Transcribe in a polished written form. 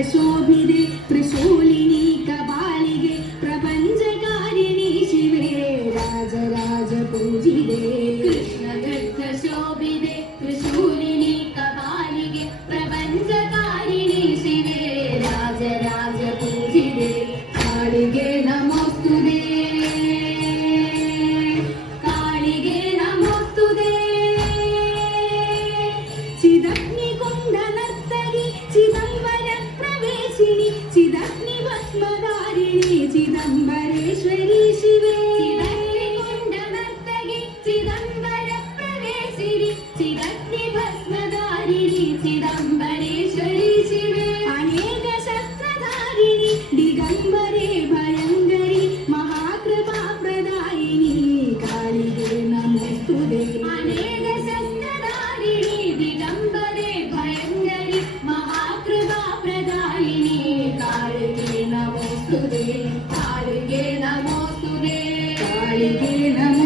ശോഭിതേ ത്രിശൂലിനി കപാലികെ പ്രപഞ്ചകാരിണി ശിവേ രാജരാജ പൂജിതേ കൃഷ്ണഗർഭ ശോഭിതേ ത്രിശൂലിനി കപാലികെ പ്രപഞ്ചകാരിണി ശിവേ രാജരാജ പൂജിതേ കാളികേ നമോസ്തുതേ കാളികേ നമോസ്തുതേ ചിദഗ്നികുണ്ഡ നർത്തകി ചിദംബര പ്രവേശിനി ചിദഗ്നി ഭസ്മധാരിണി ചിദംബരേശ്വരി ശിവേ ചിദഗ്നികുണ്ഡ നർത്തകി ചിദംബര പ്രവേശിനി ചിദഗ്നി ഭസ്മധാരിണി ചിദംബരേശ്വരി ശിവേ അനേക ശസ്ത്രധാരിണി ദിഗംബരേ ഭയങ്കരി മഹാകൃപാപ്രദായിനി കാളികേ നമോസ്തുതേ അനേക ശസ്ത്രധാരിണി ദിഗംബരേ ഭയങ്കരി മഹാകൃപാപ്രദായിനി കാളികേ നമോസ്തുതേ കാളികേ നമോസ്തുതേ കാളികേ